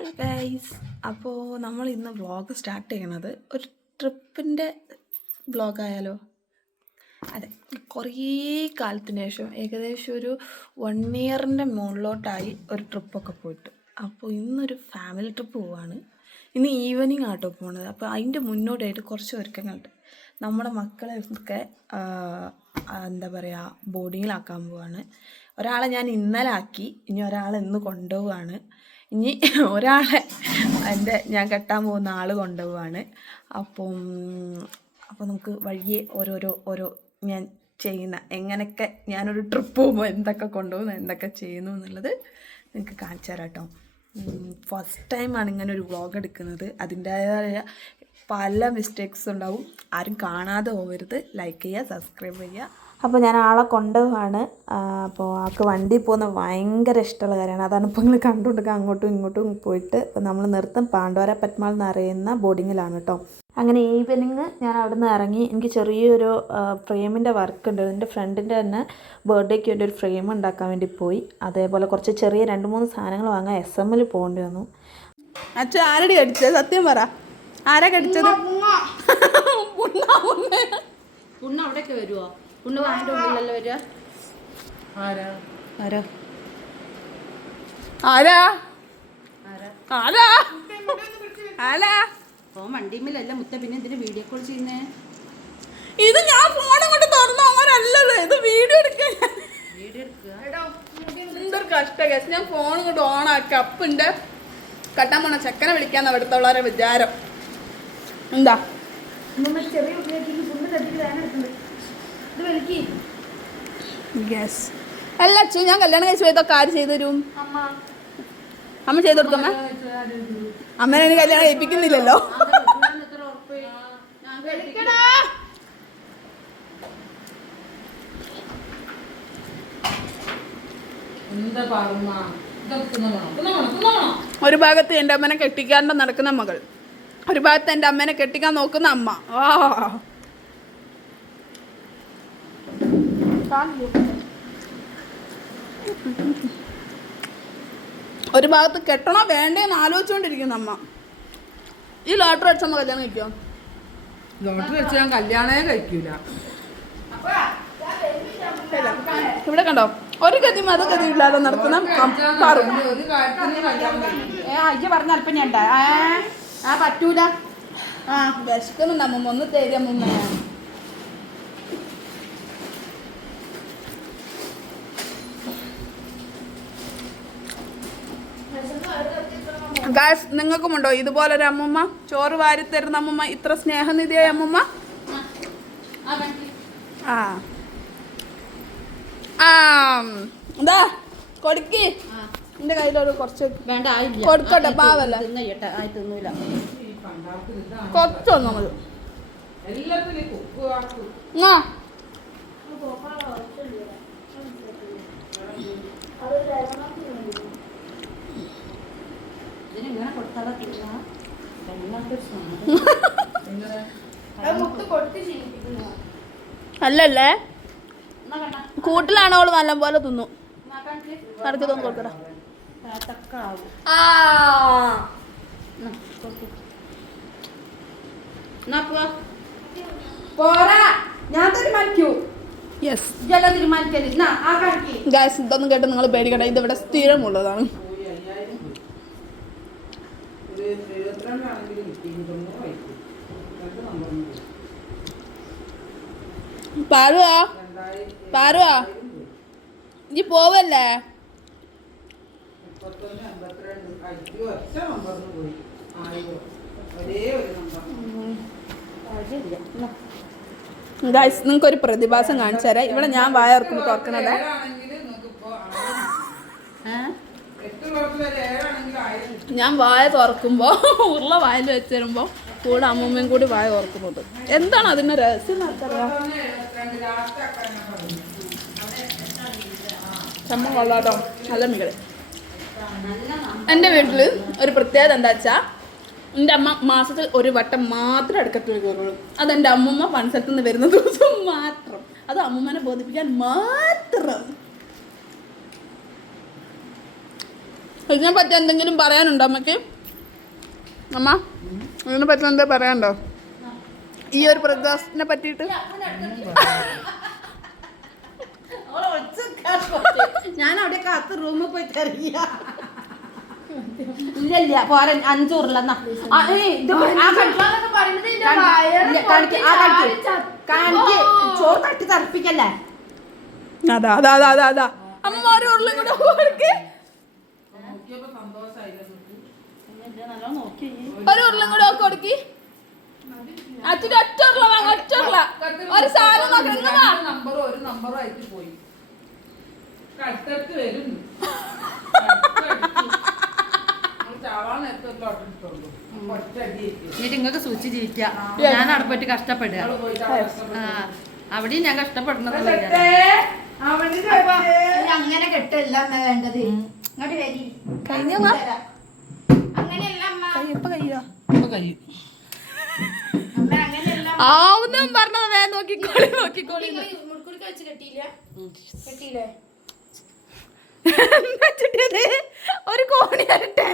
Hello guys, അപ്പോൾ നമ്മൾ ഇന്ന് വ്ളോഗ് സ്റ്റാർട്ട് ചെയ്യണത് ഒരു ട്രിപ്പിൻ്റെ വ്ളോഗായാലോ. അതെ, കുറേ കാലത്തിന് ശേഷം ഏകദേശം ഒരു 1 ഇയറിൻ്റെ മുകളിലോട്ടായി ഒരു ട്രിപ്പൊക്കെ പോയിട്ട്. അപ്പോൾ ഇന്നൊരു ഫാമിലി ട്രിപ്പ് പോവാണ്. ഇന്ന് ഈവനിങ് ആട്ടോ പോണത്. അപ്പോൾ അതിൻ്റെ മുന്നോട്ടായിട്ട് കുറച്ച് ഒരുക്കങ്ങളുണ്ട്. നമ്മുടെ മക്കളെ ഒക്കെ എന്താ പറയുക, ബോർഡിങ്ങിലാക്കാൻ പോവാണ്. ഒരാളെ ഞാൻ ഇന്നലെ ആക്കി, ഇനി ഒരാളെ ഇന്ന് കൊണ്ടുപോവാണ്. ഇനി ഒരാളെ ഞാൻ കെട്ടാൻ പോകുന്ന ആൾ കൊണ്ടുപോവാണ്. അപ്പോൾ നമുക്ക് വഴിയെ ഓരോ ഞാൻ ചെയ്യുന്ന എങ്ങനെയൊക്കെ ഞാനൊരു ട്രിപ്പ് പോകുമ്പോൾ എന്തൊക്കെ കൊണ്ടുപോകുന്നു, എന്തൊക്കെ ചെയ്യുന്നു എന്നുള്ളത് നിങ്ങൾക്ക് കാണിച്ചു തരാം കേട്ടോ. ഫസ്റ്റ് ടൈമാണ് ഇങ്ങനെ ഒരു വ്ളോഗ് എടുക്കുന്നത്. അതിൻ്റേതായ പല മിസ്റ്റേക്സ് ഉണ്ടാവും. ആരും കാണാതെ പോകരുത്. ലൈക്ക് ചെയ്യുക, സബ്സ്ക്രൈബ് ചെയ്യുക. അപ്പോൾ ഞാൻ ആളെ കൊണ്ടുപോവാണ്. അപ്പോൾ ആൾക്ക് വണ്ടി പോകുന്ന ഭയങ്കര ഇഷ്ടമുള്ള കാര്യമാണ്. അതാണ് ഇപ്പോൾ നിങ്ങൾ കണ്ടുകൊടുക്കുക. അങ്ങോട്ടും ഇങ്ങോട്ടും പോയിട്ട് നമ്മൾ നിർത്തും പാണ്ഡവര പത്മാൾ എന്ന് അറിയുന്ന ബോർഡിങ്ങിലാണ് കേട്ടോ. അങ്ങനെ ഈവനിങ് ഞാൻ അവിടെ നിന്ന് ഇറങ്ങി. എനിക്ക് ചെറിയൊരു ഫ്രെയിമിൻ്റെ വർക്ക് ഉണ്ട്. എൻ്റെ ഫ്രണ്ടിൻ്റെ തന്നെ ബർത്ത്ഡേക്ക് വേണ്ടി ഒരു ഫ്രെയിം ഉണ്ടാക്കാൻ വേണ്ടി പോയി. അതേപോലെ കുറച്ച് ചെറിയ 2-3 സാധനങ്ങൾ വാങ്ങാൻ SM പോകേണ്ടി വന്നു. അച്ഛൻ ആരടി കടിച്ചത്? സത്യം പറ, ആരാ കടിച്ചത്? പുണ്ണ അവിടെയൊക്കെ വരുമോ? പുണ്ണ് വാങ്ങിട്ട് ഉള്ളിലല്ലോ വരിക. ആരാ വണ്ടിമേലല്ല മുത്ത, പിന്നെ എന്തിനാ വീഡിയോ കോൾ ചെയ്യുന്നേ? ഇത് ഞാൻ ഫോൺ കൊണ്ട് തുറന്നു അങ്ങനല്ലല്ലോ, ഇത് വീഡിയോ എടുക്കുക. എന്തൊരു കഷ്ട. ഞാൻ ഫോൺ കൊണ്ട് ഓണാക്കി അപ്പിന്റെ കട്ടാൻ പോണ ചെക്കനെ വിളിക്കാന്ന് അവിടുത്തുള്ളവരെ വിചാരം. എന്താ യെസ് അല്ല അച്ചു, ഞാൻ കല്യാണം കഴിച്ചു പോയതൊക്കെ ആര് ചെയ്തു തരും? അമ്മ ചെയ്തു കൊടുക്കമ്മ. അമ്മനെ എനിക്ക് കല്യാണം കഴിപ്പിക്കുന്നില്ലല്ലോ. ഒരു ഭാഗത്ത് എൻ്റെ അമ്മനെ കെട്ടിക്കാണ്ട് നടക്കുന്ന മകൾ, ഒരു ഭാഗത്ത് എൻ്റെ അമ്മനെ കെട്ടിക്കാൻ നോക്കുന്ന അമ്മ. ഒരു ഭാഗത്ത് കെട്ടണോ വേണ്ടേന്ന് ആലോചിച്ചുകൊണ്ടിരിക്കുന്ന അമ്മ. ഈ ലോട്ടറി അടിച്ചമ്മ കല്യാണം കഴിക്കോ? ലോട്ടറി വെച്ച് ഞാൻ കല്യാണേ കഴിക്കൂല. ഇവിടെ കണ്ടോ, ഒരു ഗതി മതഗതി ഇല്ലാതെ നടക്കുന്ന അയ്യ പറഞ്ഞ അല്പം ഞാൻ പറ്റൂല. വിശക്കുന്നുണ്ട് അമ്മ, ഒന്ന് തേരി അമ്മ. ഗായ്സ്, നിങ്ങൾക്കുമുണ്ടോ ഇതുപോലൊരു അമ്മൂമ്മ? ചോറ് വാരി തരുന്ന അമ്മൂമ്മ, ഇത്ര സ്നേഹനിധിയായ അമ്മൂമ്മ. എന്താ കൊടുക്കി, എന്റെ കയ്യിലൊരു കുറച്ച് വേണ്ട, കൊടുക്കട്ടെ. പാവല്ല, കുറച്ചൊന്നും മതി. അല്ലല്ലേ, കൂട്ടിലാണോ അവള് നല്ലപോലെ തിന്നു. കറക്കി തോന്നു കൊടുക്കടാ. ഇതൊന്നും കേട്ട് നിങ്ങൾ പേടിക്കണ്ട, ഇതിവിടെ സ്ഥിരമുള്ളതാണ്. പാറുവാ ഇനി പോവല്ലേ? ഗൈസ്, നിങ്ങൾക്കൊരു പ്രതിഭാസം കാണിച്ചു തരാം. ഇവിടെ ഞാൻ വായ ഓർക്കുമ്പോൾ തുറക്കണത്, ഞാൻ വായ തുറക്കുമ്പോൾ ഉള്ള വായിൽ വെച്ച് തരുമ്പോൾ കൂടെ അമ്മൂമ്മയും കൂടി വായ ഓർക്കുന്നത്. എന്താണ് അതിൻ്റെ രഹസ്യം എന്നറിയാം. ചമ്മ കൊള്ളാട്ടോ, നല്ല മികള്. എൻ്റെ വീട്ടിൽ ഒരു പ്രത്യേകത എന്താ വെച്ചാൽ, എൻ്റെ അമ്മ മാസത്തിൽ ഒരു വട്ടം മാത്രം അടുക്കത്തിൽ കയറുള്ളൂ. അതെൻ്റെ അമ്മൂമ്മ പണിസ്ഥലത്ത് നിന്ന് വരുന്ന ദിവസം മാത്രം. അത് അമ്മൂമ്മനെ ബോധിപ്പിക്കാൻ മാത്രം. ഇതിനെ പറ്റി എന്തെങ്കിലും പറയാനുണ്ടോ അമ്മക്ക്? അമ്മ ഇതിനെ പറ്റി എന്താ പറയാനുണ്ടോ ഈ ഒരു പ്രദേശത്തിനെ പറ്റിയിട്ട്? ഞാൻ അവിടെ കാത്ത് റൂമിൽ പോയി തരില്ല. ഇല്ല പോരാ 5 ഉരുള ചോറ് തട്ടി തറപ്പിക്കല്ലേ. അതാ അതാ അതാ അതാ അമ്മ ഒരു ഉരുളും കൂടെ കൊടുക്ക്. ഒരു ഉരുളും കൂടെ കൊടുക്കി. അച്ഛൻ്റെ ഒറ്റ ഉരുള വാങ്ങ, ഒറ്റ ഉരുള. ഒരു സാധനം നമ്പറും ആയിട്ട് പോയി. കട്ടക്ക് വരും. നിങ്ങൾക്ക് സൂചിച്ച് ജീവിക്കാം. ഞാൻ അവിടെ പോയിട്ട് കഷ്ടപ്പെടുക. അവിടെയും ഞാൻ കഷ്ടപ്പെടുന്നത് അങ്ങനെ കെട്ടല്ല വേണ്ടത്. ഇങ്ങോട്ട് വരി. അങ്ങനെയല്ല ആവുന്നും പറഞ്ഞത് വേ നോക്കിക്കോളി നോക്കിക്കോളി. ഒരു കോണി വരട്ടെ.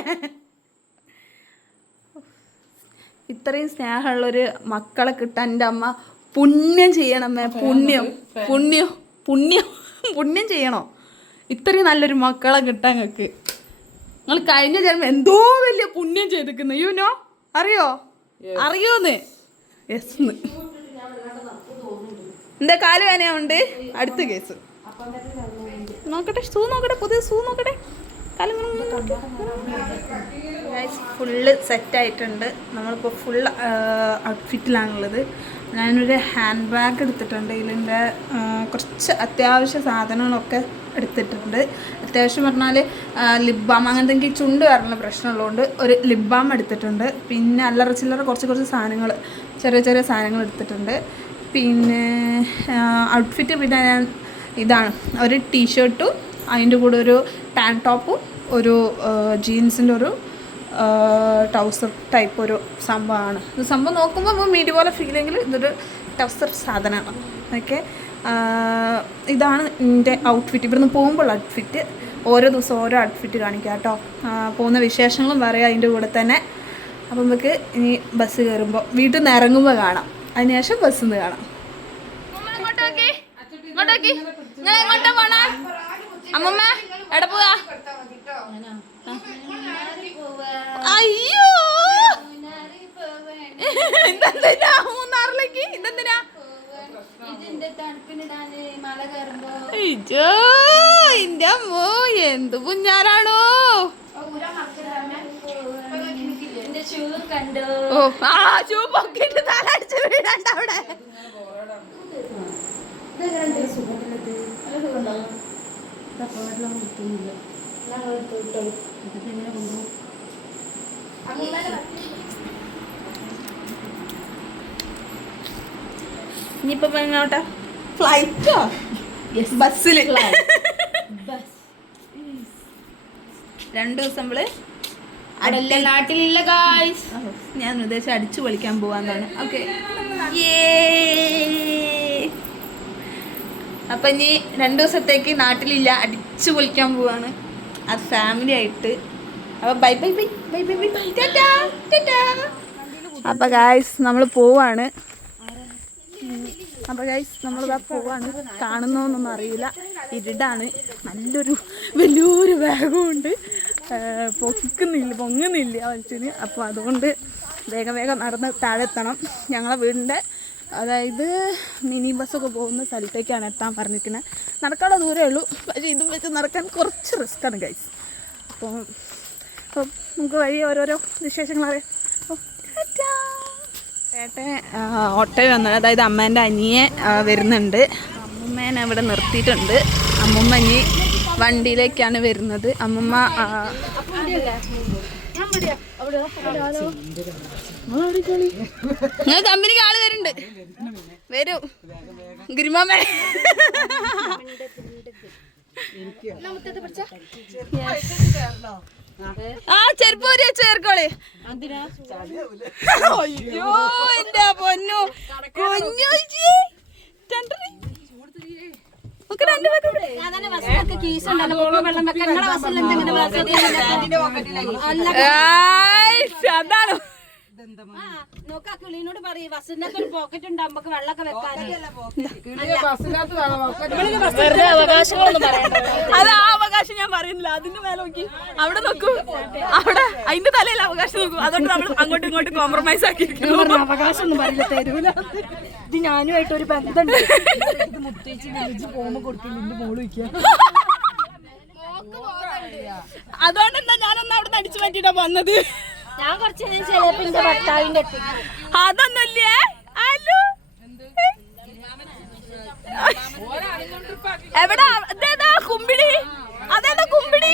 ഇത്രയും സ്നേഹമുള്ളൊരു മക്കളെ കിട്ടാൻ എൻ്റെ അമ്മ പുണ്യം ചെയ്യണമേ. പുണ്യം പുണ്യം പുണ്യം പുണ്യം ചെയ്യണോ? ഇത്രയും നല്ലൊരു മക്കളെ കിട്ടാൻ നിങ്ങൾക്ക്. നിങ്ങൾ കഴിഞ്ഞ ജന്മം എന്തോ വലിയ പുണ്യം ചെയ്തിരിക്കുന്നു. യുനോ അറിയോ? അറിയോന്ന്? യെസ്. എന്താ കാല് വേനയുണ്ട്? അടുത്ത കേസ് നോക്കട്ടെ. ഷൂ നോക്കട്ടെ, പുതിയ ഷൂ നോക്കട്ടെ. ഫുള്ള് സെറ്റായിട്ടുണ്ട്. നമ്മളിപ്പോൾ ഫുൾ ഔട്ട്ഫിറ്റിലാണുള്ളത്. ഞാനൊരു ഹാൻഡ് ബാഗ് എടുത്തിട്ടുണ്ട്. ഇതിൻ്റെ കുറച്ച് അത്യാവശ്യ സാധനങ്ങളൊക്കെ എടുത്തിട്ടുണ്ട്. അത്യാവശ്യം പറഞ്ഞാൽ ലിപ് ബാം, അങ്ങനത്തെ എനിക്ക് ചുണ്ട് വരണ പ്രശ്നമുള്ളതുകൊണ്ട് ഒരു ലിപ് ബാം എടുത്തിട്ടുണ്ട്. പിന്നെ അല്ലറ ചില്ലറ കുറച്ച് സാധനങ്ങൾ, ചെറിയ ചെറിയ സാധനങ്ങൾ എടുത്തിട്ടുണ്ട്. പിന്നെ ഔട്ട്ഫിറ്റ് പിന്നെ ഞാൻ ഇതാണ്, ഒരു ടീഷർട്ടും അതിൻ്റെ കൂടെ ഒരു പാൻറ് ടോപ്പും ഒരു ജീൻസിൻ്റെ ഒരു ടൗസർ ടൈപ്പ് ഒരു സംഭവമാണ്. ഇത് സംഭവം നോക്കുമ്പോൾ നമ്മൾ മീഡി പോലെ ഫീൽ ചെയ്യെങ്കിൽ ഇതൊരു ടൗസർ സാധനമാണ്. ഓക്കെ, ഇതാണ് എൻ്റെ ഔട്ട്ഫിറ്റ്. ഇവിടുന്ന് പോകുമ്പോൾ ഔട്ട്ഫിറ്റ് ഓരോ ദിവസം ഓരോ ഔട്ട്ഫിറ്റ് കാണിക്കാം കേട്ടോ. പോകുന്ന വിശേഷങ്ങളും പറയാം അതിൻ്റെ കൂടെ തന്നെ. അപ്പം നമുക്ക് ഇനി ബസ് കയറുമ്പോൾ വീട്ടിൽ നിന്ന് ഇറങ്ങുമ്പോൾ കാണാം, അതിനുശേഷം ബസ്സിൽ നിന്ന് കാണാം. അമ്മമ്മ എവിടെ പോവാ? അയ്യോ ഇതെന്തിനാ മൂന്നാറിലേക്ക്? ഇതെന്തിനാ? അയ്യോ ഇന്റെ അമ്മോ എന്ത് കുഞ്ഞാലാണോ. ഓ ആ ഷൂ പൊക്കിട്ട് തലടിച്ച് വീഴണ്ട അവിടെ. ഇനിയിപ്പോ എങ്ങോട്ടാ? ഫ്ലൈറ്റോ ബസ്സിൽ? 2 ദിവസം നമ്മള് നാട്ടിലില്ല ഗായ്സ്. ഞാൻ ഉദ്ദേശിച്ച് അടിച്ചു പൊളിക്കാൻ പോവാന്നാണ്. ഓക്കെ, അപ്പം ഇനി 2 ദിവസത്തേക്ക് നാട്ടിലില്ല, അടിച്ചു പൊളിക്കാൻ പോവാണ്. അത് ഫാമിലി ആയിട്ട്. അപ്പോൾ bye bye bye bye bye bye bye Tata Tata. അപ്പോൾ ഗായ്സ് നമ്മൾ പോവാണ്. അപ്പോൾ ഗൈസ് നമ്മളിതാ പോവാണ്. കാണുന്നോന്നൊന്നും അറിയില്ല, ഇരുടാണ്. വലിയൊരു ബാഗുമുണ്ട്, പൊങ്ങുന്നില്ല വലിച്ചിന്. അപ്പോൾ അതുകൊണ്ട് വേഗം നടന്ന് താഴെ എത്തണം. ഞങ്ങളെ വീടിൻ്റെ അതായത് മിനി ബസ്സൊക്കെ പോകുന്ന സ്ഥലത്തേക്കാണ് എത്താൻ പറഞ്ഞിരിക്കുന്നത്. നടക്കാനുള്ള ദൂരമേ ഉള്ളൂ, പക്ഷേ ഇതും വെച്ച് നടക്കാൻ കുറച്ച് റിസ്ക്കാണ് ഗൈസ്. അപ്പോൾ നമുക്ക് വഴി ഓരോരോ വിശേഷങ്ങൾ അറിയാം. അപ്പോൾ ചേട്ടൻ ഓട്ടോ വന്നത്, അതായത് അമ്മേൻ്റെ അനിയെ വരുന്നുണ്ട്. അമ്മൂമ്മേനെ ഇവിടെ നിർത്തിയിട്ടുണ്ട്. അമ്മൂമ്മ ഇനി വണ്ടിയിലേക്കാണ് വരുന്നത്. അമ്മൂമ്മ നിങ്ങൾ കമ്പനിക്ക് ആള് വരുന്നുണ്ട്, വരൂ ഗിരിമാമേ. ആ ചെരുപ്പ് ഒരു ചേർക്കോളെ. അയ്യോ എന്റെ പൊന്നു കുഞ്ഞു അതാണ് കിളിനോട് പറയും ബസ്സിന്റെ ഒരു പോക്കറ്റ് ഉണ്ട് നമുക്ക് വെള്ളമൊക്കെ വെക്കാൻ. അത് ആ അവകാശം ഞാൻ പറയുന്നില്ല. അതിന്റെ മേലെ നോക്കി അവിടെ നോക്കൂ, അവിടെ അതിന്റെ തലയിൽ അവകാശം നോക്കൂ. അതുകൊണ്ട് നമ്മൾ അങ്ങോട്ടും ഇങ്ങോട്ടും കോംപ്രമൈസ് ആക്കിയിരിക്കുന്നു. അവകാശം ഒന്നും പറയില്ല, തരൂല. ഇത് ഞാനുമായിട്ട് ഒരു ബന്ധമുണ്ട്. ഇത് മുത്തേച്ച് വിളിച്ച് പോകുമ്പോ കൊടുക്കില്ല, എന്റെ മോള് വയ്ക്കുക. അതുകൊണ്ട് എന്താ ഞാനൊന്ന് അവിടെ നിന്ന് അടിച്ചു മാറ്റിട്ടാ വന്നത്. ഞാൻ കുറച്ച് ചിലപ്പോ എന്റെ ഭർത്താവിന്റെ അതൊന്നുമില്ലേ. അല്ലോ എവിടാ അതേതാ കുമ്പിടി, അതേതാ കുമ്പിടി.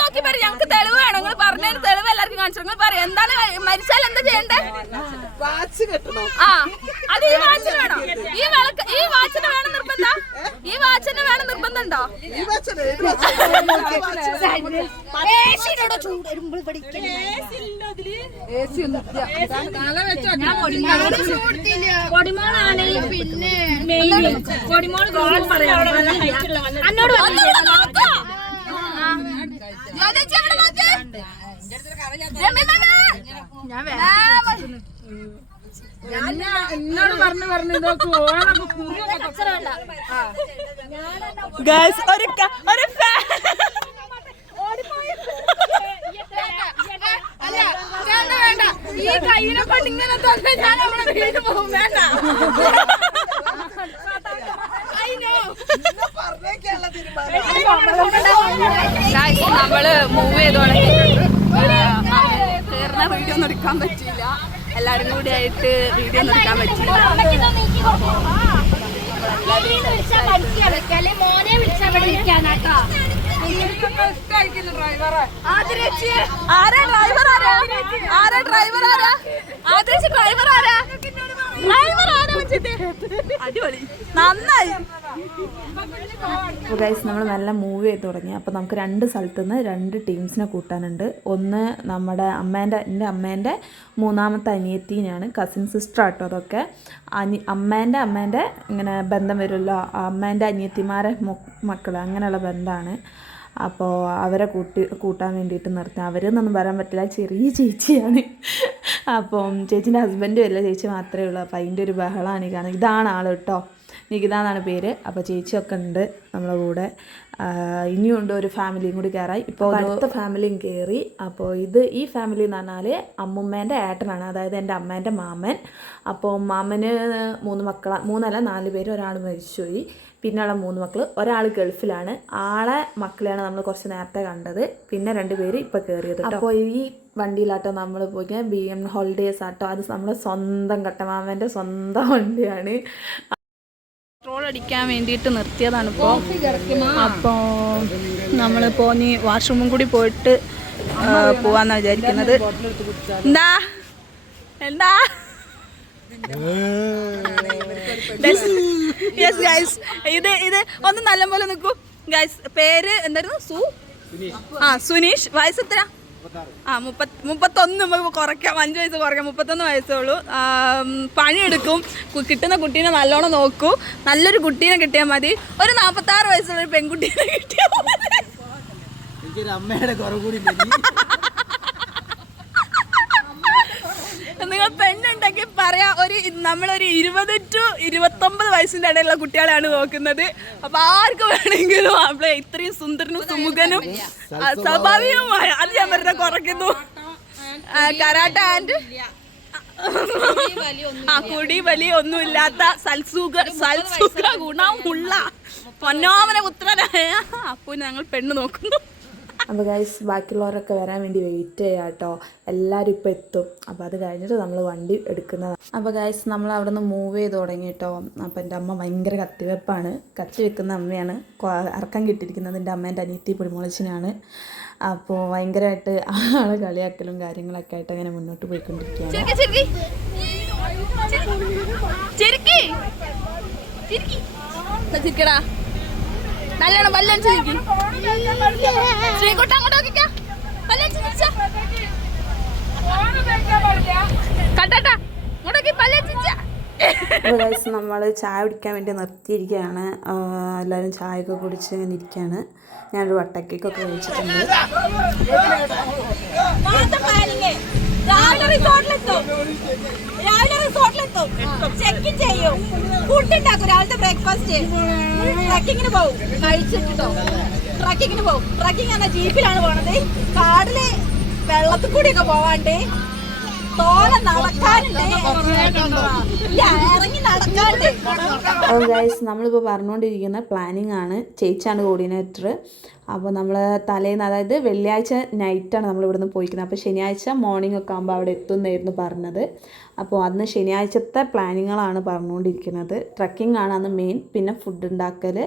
നോക്കി പറയും ഞങ്ങൾക്ക് തെളിവ് വേണം. നിങ്ങൾ പറഞ്ഞതിന് തെളിവ് എല്ലാവർക്കും കാണിച്ചു. നിങ്ങൾ പറയും എന്താണ് മരിച്ചാൽ എന്താ ചെയ്യണ്ടേ? ആ അത് ഈ വാച്ചിന് വേണം. ഈ വാച്ചിന് വേണം നിർബന്ധം. ഈ വാച്ചിന് വേണം നിർബന്ധം ഉണ്ടോ? പൊടിമോളാണ് പിന്നെ പൊടിമോൾ എന്നോട് എന്നോട് പറഞ്ഞു ഇതൊക്കെ ഗൈസ് ഒരു വേണ്ട ഈ കയ്യിനെ കൊണ്ട് ഇങ്ങനെ തന്നെ ഞാൻ നമ്മളെ വീട് പോകും. വേണ്ട നമ്മള് മൂവ് ചെയ്ത് തുടങ്ങിയിട്ടുണ്ട്. കേറുന്ന വീഡിയോ ഒന്നും എടുക്കാൻ പറ്റില്ല. എല്ലാരും കൂടി ആയിട്ട് വീഡിയോ ഒന്നും എടുക്കാൻ പറ്റില്ല. മോനെ വിളിച്ചാൽ വിളിക്കാനാട്ടോ. ആരാ ഡ്രൈവർ? അടിപൊളി, നന്നായി. ഗൈസ് നമ്മൾ നല്ല മൂവ് ചെയ്ത് തുടങ്ങി. അപ്പോൾ നമുക്ക് 2 സ്ഥലത്തു നിന്ന് 2 ടീംസിനെ കൂട്ടാനുണ്ട്. ഒന്ന് നമ്മുടെ എൻ്റെ അമ്മേൻ്റെ 3ാമത്തെ അനിയത്തീനാണ്, കസിൻ സിസ്റ്റർ ആട്ടോ. അതൊക്കെ അമ്മേൻ്റെ ഇങ്ങനെ ബന്ധം വരുമല്ലോ, അമ്മേൻ്റെ അനിയത്തിമാരെ മക്കൾ, അങ്ങനെയുള്ള ബന്ധമാണ്. അപ്പോൾ അവരെ കൂട്ടാൻ വേണ്ടിയിട്ട് നിർത്തി. അവരെന്നൊന്നും പറയാൻ പറ്റില്ല, ചെറിയ ചേച്ചിയാണ്. അപ്പം ചേച്ചീൻ്റെ ഹസ്ബൻഡും ഇല്ല, ചേച്ചി മാത്രമേ ഉള്ളൂ. അപ്പോൾ അതിൻ്റെ ഒരു ബഹളമാണ്. കാരണം ഇതാണ് ആൾ കേട്ടോ, നികിത എന്നാണ് പേര്. അപ്പോൾ ചേച്ചിയൊക്കെ ഉണ്ട് നമ്മളെ കൂടെ. ഇനിയും ഉണ്ട് ഒരു ഫാമിലിയും കൂടി കയറായി. ഇപ്പോൾ അടുത്ത ഫാമിലിയും കയറി. അപ്പോൾ ഈ ഫാമിലി എന്ന് പറഞ്ഞാൽ അമ്മുമ്മേൻ്റെ ഏട്ടനാണ്, അതായത് എൻ്റെ അമ്മേൻ്റെ മാമൻ. അപ്പോൾ മാമന് 3 മക്കളാണ്, 4 പേര്. ഒരാൾ മരിച്ചുപോയി. പിന്നെയുള്ള 3 മക്കൾ, ഒരാൾ ഗൾഫിലാണ്. ആളെ മക്കളെയാണ് നമ്മൾ കുറച്ച് നേരത്തെ കണ്ടത്. പിന്നെ 2 പേര് ഇപ്പോൾ കയറിയത്. അപ്പോൾ ഈ വണ്ടിയിലാട്ടോ നമ്മൾ പോയി BM ഹോളിഡേയ്സ് ആട്ടോ. അത് നമ്മുടെ സ്വന്തം കട്ടമാമൻ്റെ സ്വന്തം വണ്ടിയാണ്. പെട്രോൾ അടിക്കാൻ വേണ്ടിയിട്ട് നിർത്തിയതാണ് ഇപ്പോൾ. അപ്പോൾ നമ്മളിപ്പോൾ ഇനി വാഷ്റൂമും കൂടി പോയിട്ട് പോവാന്നാണ് വിചാരിക്കുന്നത്. എന്താ യെസ് ഗൈസ്, ഇത് ഒന്ന് നല്ലപോലെ നിൽക്കൂ ഗൈസ്. പേര് എന്തായിരുന്നു? സുനീഷ്. വയസ്സ് എത്ര? 31. കുറയ്ക്കാം, 5 വയസ്സ് കുറയ്ക്കാം. 31 വയസ്സേ ഉള്ളൂ. പണിയെടുക്കും, കിട്ടുന്ന കുട്ടീനെ നല്ലോണം നോക്കൂ. നല്ലൊരു കുട്ടീനെ കിട്ടിയാൽ മതി. ഒരു 46 വയസ്സുള്ള ഒരു പെൺകുട്ടീനെ കിട്ടിയാൽ മതി. നിങ്ങൾ പെണ്ണുണ്ടെങ്കിൽ പറയാം. നമ്മളൊരു 20 to 29 വയസ്സിൻ്റെ ഇടയിലുള്ള കുട്ടികളെയാണ് നോക്കുന്നത്. അപ്പൊ ആർക്ക് വേണമെങ്കിലും അവളെ ഇത്രയും സുന്ദരനും സുമുഖനും സ്വാഭാവികമായ, അത് ഞാൻ പറഞ്ഞ കുറയ്ക്കുന്നു. കരാട്ട ആൻഡ് കുടി വലിയ ഒന്നുമില്ലാത്ത സൽസുഖ ഗുണമുള്ള പൊന്നോമന പുത്രനായ അപ്പൂനെ ഞങ്ങൾ പെണ്ണ് നോക്കുന്നു. അപ്പോൾ ഗൈസ് ബാക്കിയുള്ളവരൊക്കെ വരാൻ വേണ്ടി വെയിറ്റ് ചെയ്യാം കേട്ടോ. എല്ലാവരും ഇപ്പോൾ എത്തും. അപ്പോൾ അത് കഴിഞ്ഞിട്ട് നമ്മൾ വണ്ടി എടുക്കുന്നതാണ്. അപ്പോൾ ഗൈസ് നമ്മൾ അവിടെ നിന്ന് മൂവ് ചെയ്ത് തുടങ്ങി കേട്ടോ. അപ്പോൾ എൻ്റെ അമ്മ ഭയങ്കര കത്തിവെപ്പാണ്, കത്തി വെക്കുന്ന അമ്മയാണ്. ഇറക്കം കിട്ടിയിരിക്കുന്നത് എൻ്റെ അമ്മേൻ്റെ അനിയത്തി പൊടിമുളച്ചിനാണ്. അപ്പോൾ ഭയങ്കരമായിട്ട് ആളെ കളിയാക്കലും കാര്യങ്ങളൊക്കെ ആയിട്ട് അങ്ങനെ മുന്നോട്ട് പോയിക്കൊണ്ടിരിക്കുകയാണ്. നല്ലോണം പല്ലടിച്ച് നിൽക്കി ശ്രീകുട്ട അങ്ങോട്ട് നോക്കിക്ക. പല്ലടിച്ച് കണ്ടാ ഇങ്ങോട്ടേക്ക് പല്ലിച്ച. അപ്പോൾ ഗൈസ് നമ്മൾ ചായ കുടിക്കാൻ വേണ്ടി നിർത്തിയിരിക്കുകയാണ്. എല്ലാവരും ചായയൊക്കെ കുടിച്ച് ഇങ്ങനെ ഇരിക്കുകയാണ്. ഞാനൊരു വട്ടക്കേക്കൊക്കെ കഴിച്ചിട്ടുണ്ട്. രാവിലെ റിസോർട്ടിലെത്തും, ചെക്കിൻ ചെയ്യും, ഫുഡ് ഉണ്ടാക്കും, രാവിലത്തെ ബ്രേക്ക്ഫാസ്റ്റ്, ട്രക്കിങ്ങിന് പോകും, കഴിച്ചിട്ടോ ട്രക്കിങ്ങിന് പോകും. ട്രക്കിങ് എന്ന ജീപ്പിലാണ് പോണത്. കാടില് വെള്ളത്തിൽ കൂടിയൊക്കെ പോവാണ്ട് തോല നടക്കാനുണ്ട്, ഇല്ല ഇറങ്ങി നടക്കാണ്ട്. അപ്പോൾ ഗൈസ് നമ്മളിപ്പോൾ പറഞ്ഞുകൊണ്ടിരിക്കുന്ന പ്ലാനിങ് ആണ്. ചേച്ചിയാണ് കോർഡിനേറ്റർ. അപ്പോൾ നമ്മൾ തലേന്ന്, അതായത് വെള്ളിയാഴ്ച നൈറ്റാണ് നമ്മൾ ഇവിടുന്ന് പോയിരിക്കുന്നത്. അപ്പോൾ ശനിയാഴ്ച മോർണിംഗ് ഒക്കെ ആകുമ്പോൾ അവിടെ എത്തുന്നതായിരുന്നു പറഞ്ഞത്. അപ്പോൾ അന്ന് ശനിയാഴ്ചത്തെ പ്ലാനിങ്ങുകളാണ് പറഞ്ഞുകൊണ്ടിരിക്കുന്നത്. ട്രക്കിംഗ് ആണ് അന്ന് മെയിൻ, പിന്നെ ഫുഡ് ഉണ്ടാക്കൽ,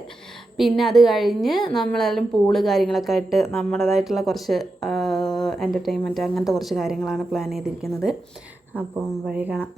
പിന്നെ അത് കഴിഞ്ഞ് നമ്മളെല്ലാം പൂള് കാര്യങ്ങളൊക്കെ ആയിട്ട് നമ്മുടേതായിട്ടുള്ള കുറച്ച് എൻ്റർടൈൻമെൻറ്റ് അങ്ങനത്തെ കുറച്ച് കാര്യങ്ങളാണ് പ്ലാൻ ചെയ്തിരിക്കുന്നത്. അപ്പം വഴി കാണാം.